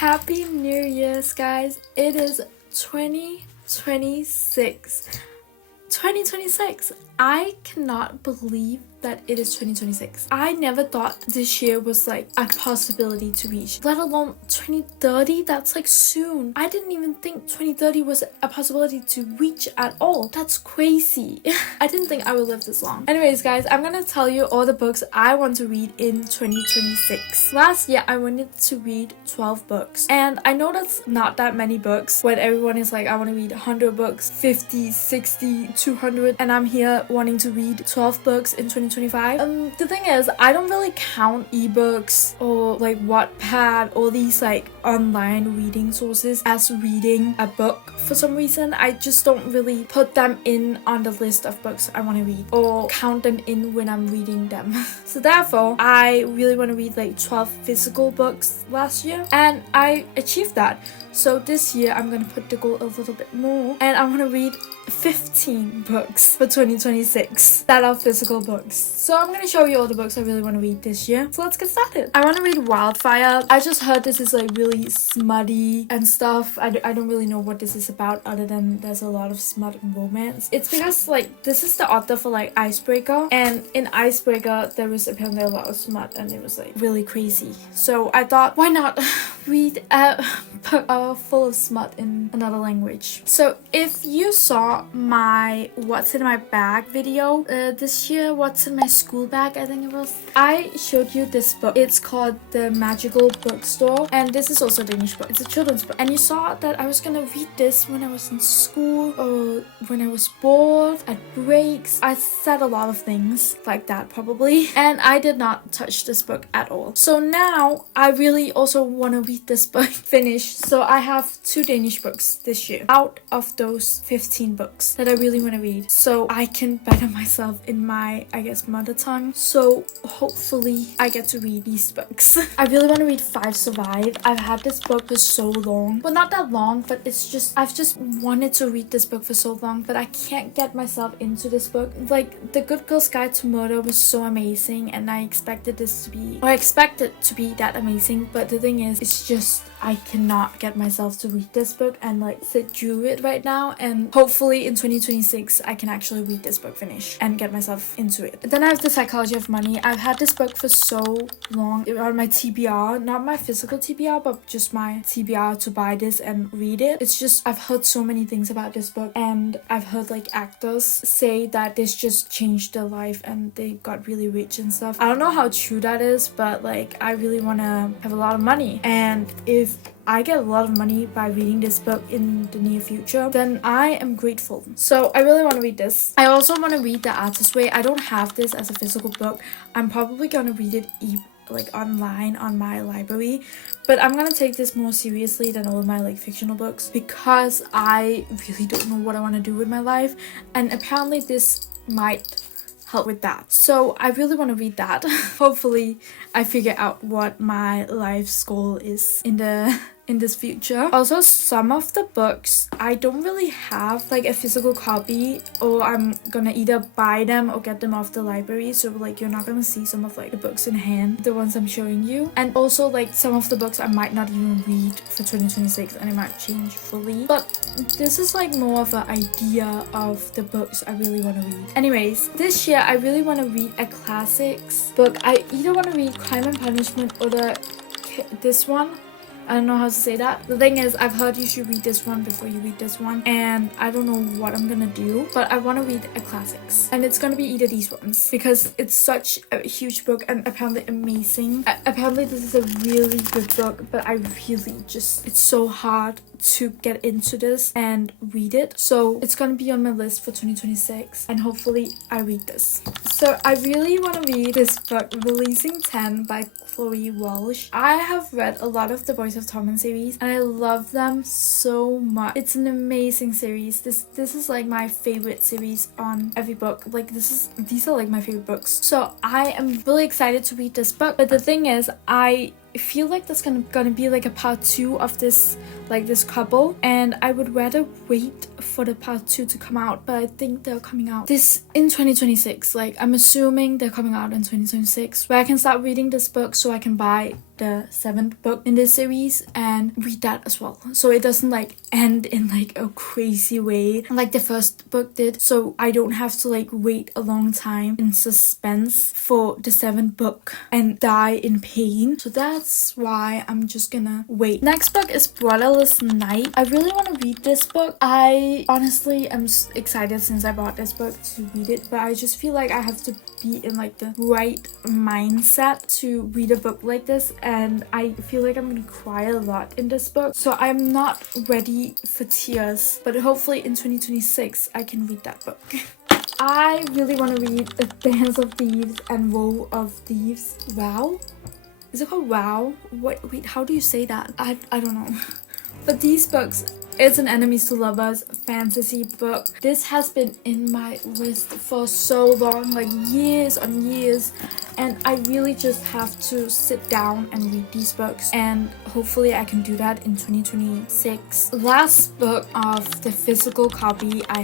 Happy New Year's, guys. It is 2026. 2026. I cannot believe that it is 2026. I never thought this year was like a possibility to reach, let alone 2030. That's like soon. I didn't even think 2030 was a possibility to reach at all. That's crazy. I didn't think I would live this long. Anyways, guys, I'm gonna tell you all the books I want to read in 2026. Last year, I wanted to read 12 books. And I know that's not that many books when everyone is like, I want to read 100 books, 50, 60, 200. And I'm here wanting to read 12 books in 2025. The thing is, I don't really count ebooks or like Wattpad or these like online reading sources as reading a book for some reason. I just don't really put them in on the list of books I want to read or count them in when I'm reading them. So therefore, I really want to read like 12 physical books last year, and I achieved that. So this year, I'm gonna put the goal a little bit more, and I want to read 15 books for 2026 that are physical books. So I'm gonna show you all the books I really want to read this year. So let's get started. I want to read Wildfire. I just heard this is like really smutty and stuff. I don't really know what this is about other than there's a lot of smut and romance. It's because like this is the author for like Icebreaker, and in Icebreaker there was apparently a lot of smut and it was like really crazy. So I thought, why not read a book full of smut in another language. So if you saw my what's in my bag video this year, what's in my school bag, I think it was, I showed you this book. It's called The Magical Bookstore, and this is also a Danish book. It's a children's book, and you saw that I was gonna read this when I was in school or when I was bored at breaks. I said a lot of things like that probably, and I did not touch this book at all. So now I really also want to read this book finished. So I have 2 Danish books this year out of those 15 books that I really want to read, so I can better myself in my, I guess, mother tongue. So hopefully I get to read these books. I really want to read 5 Survive. I've had this book for so long. Well, not that long, but it's just, I've just wanted to read this book for so long, but I can't get myself into this book. Like, The Good Girl's Guide to Murder was so amazing, and I expected this to be, or I expect it to be that amazing, but the thing is, it's just, I cannot get myself to read this book and like sit through it right now, and hopefully in 2026 I can actually read this book finish and get myself into it. Then I have The Psychology of Money. I've had this book for so long on my TBR, not my physical TBR, but just my TBR to buy this and read it. It's just, I've heard so many things about this book, and I've heard like actors say that this just changed their life and they got really rich and stuff. I don't know how true that is, but like I really want to have a lot of money, and if I get a lot of money by reading this book in the near future, then I am grateful. So I really want to read this. I also want to read The Artist's Way. I don't have this as a physical book. I'm probably gonna read it like online on my library, but I'm gonna take this more seriously than all my like fictional books because I really don't know what I want to do with my life, and apparently this might help with that. So I really want to read that. Hopefully I figure out what my life's goal is in this future. Also, some of the books I don't really have like a physical copy, or I'm gonna either buy them or get them off the library, so like you're not gonna see some of like the books in hand, the ones I'm showing you. And also like some of the books I might not even read for 2026 and it might change fully, but this is like more of an idea of the books I really want to read. Anyways, this year I really want to read a classics book. I either want to read Crime and Punishment or this one. I don't know how to say that. The thing is, I've heard you should read this one before you read this one, and I don't know what I'm gonna do, but I want to read a classics, and it's gonna be either these ones because it's such a huge book and apparently amazing. Apparently this is a really good book, but I really just, it's so hard to get into this and read it. So it's gonna be on my list for 2026, and hopefully I read this. So I really want to read this book, Releasing 10 by Chloe Walsh. I have read a lot of the Boys of Torment series and I love them so much. It's an amazing series. This is like my favorite series on every book. Like these are like my favorite books. So I am really excited to read this book. But the thing is, I feel like there's gonna be like a part 2 of this, like this couple, and I would rather wait for the part 2 to come out, but I think they're coming out this in 2026. Like I'm assuming they're coming out in 2026, where I can start reading this book so I can buy the 7th book in this series and read that as well, so it doesn't like end in like a crazy way like the first book did, so I don't have to like wait a long time in suspense for the 7th book and die in pain. So that's why I'm just gonna wait. Next book is ℬ𝑜𝓀𝓈 I. I really want to read this book. I honestly am excited since I bought this book to read it, but I just feel like I have to be in like the right mindset to read a book like this, and I feel like I'm gonna cry a lot in this book, so I'm not ready for tears, but hopefully in 2026 I can read that book. I really want to read The Dance of Thieves and Woe of Thieves. Wow? Is it called Wow? Wait, how do you say that? I don't know. But these books, it's an enemies to lovers fantasy book. This has been in my list for so long, like years on years, and I really just have to sit down and read these books, and hopefully I can do that in 2026. Last book of the physical copy I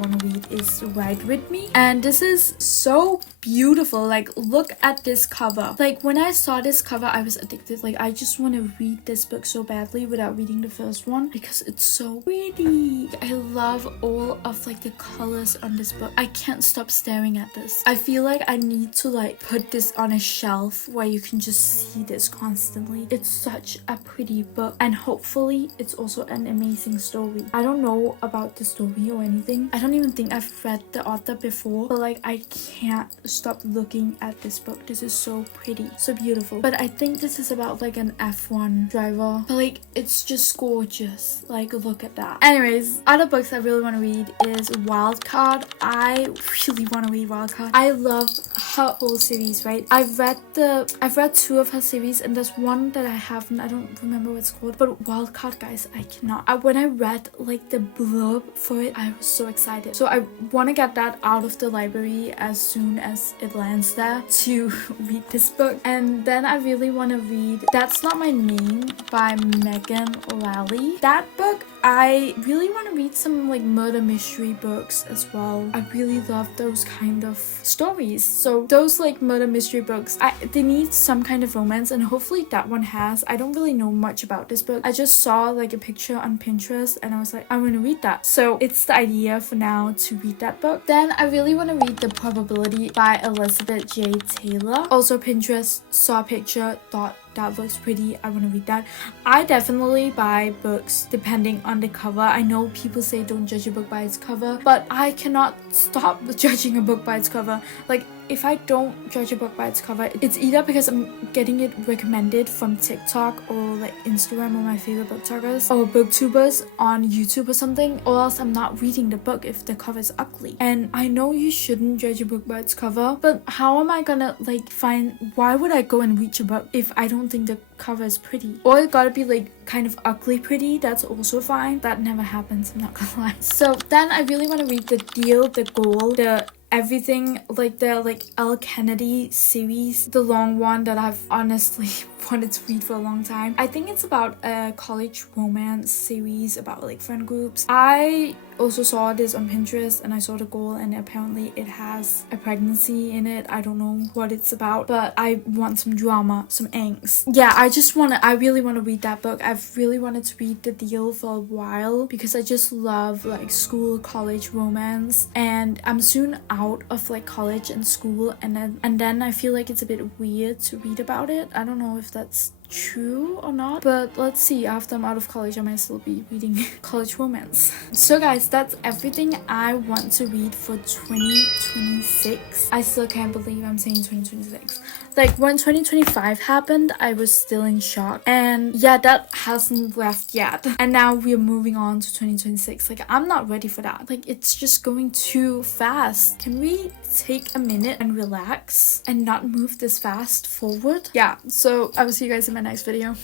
want to read is Ride With Me, and this is so beautiful. Like, look at this cover. Like, when I saw this cover, I was addicted. Like, I just want to read this book so badly without reading the first one because it's so pretty. I love all of like the colors on this book. I can't stop staring at this. I feel like I need to like put this on a shelf where you can just see this constantly. It's such a pretty book, and hopefully it's also an amazing story. I don't know about the story or anything. I don't even think I've read the author before, but like I can't stop looking at this book. This is so pretty, so beautiful. But I think this is about like an F1 driver, but like it's just gorgeous. Like, look at that. Anyways, other books I really want to read is Wildcard. I really want to read Wildcard. I love her whole series, right? I've read 2 of her series, and there's one that I haven't. I don't remember what it's called, but Wildcard, guys, I cannot. When I read like the blurb for it, I was so excited. So I want to get that out of the library as soon as it lands there to read this book. And then I really want to read That's Not My Name by Megan Lally. That book, I really want to read some like murder mystery books as well. I really love those kind of stories. So those like murder mystery books, they need some kind of romance, and hopefully that one has. I don't really know much about this book. I just saw like a picture on Pinterest and I was like, I want to read that. So it's the idea for now to read that book. Then I really want to read The Probability by Elizabeth J. Taylor. Also Pinterest, saw a picture, thought that looks pretty. I want to read that. I definitely buy books depending on the cover. I know people say don't judge a book by its cover, but I cannot stop judging a book by its cover. Like, if I don't judge a book by its cover, it's either because I'm getting it recommended from TikTok or like Instagram or my favorite booktalkers or booktubers on YouTube or something, or else I'm not reading the book if the cover is ugly. And I know you shouldn't judge a book by its cover, but how am I gonna like why would I go and read a book if I don't think the cover is pretty? Or it gotta be like kind of ugly pretty. That's also fine. That never happens, I'm not gonna lie. So then I really want to read The Deal, The Goal, the everything, like the ℬ𝑜𝓀𝓈 Kennedy series, the long one that I've honestly wanted to read for a long time. I think it's about a college romance series about like friend groups. I also saw this on Pinterest and I saw the goal, and apparently it has a pregnancy in it. I don't know what it's about, but I want some drama, some angst. Yeah, I really want to read that book. I've really wanted to read The Deal for a while because I just love like school, college romance, and I'm soon out of like college and school, and then I feel like it's a bit weird to read about it. I don't know if that's true or not, but let's see. After I'm out of college, I might still be reading college romance. So guys, that's everything I want to read for 2026. I still can't believe I'm saying 2026. Like, when 2025 happened, I was still in shock, and yeah, that hasn't left yet, and now we're moving on to 2026. Like, I'm not ready for that. Like, it's just going too fast. Can we take a minute and relax and not move this fast forward? Yeah, so I will see you guys in my next video.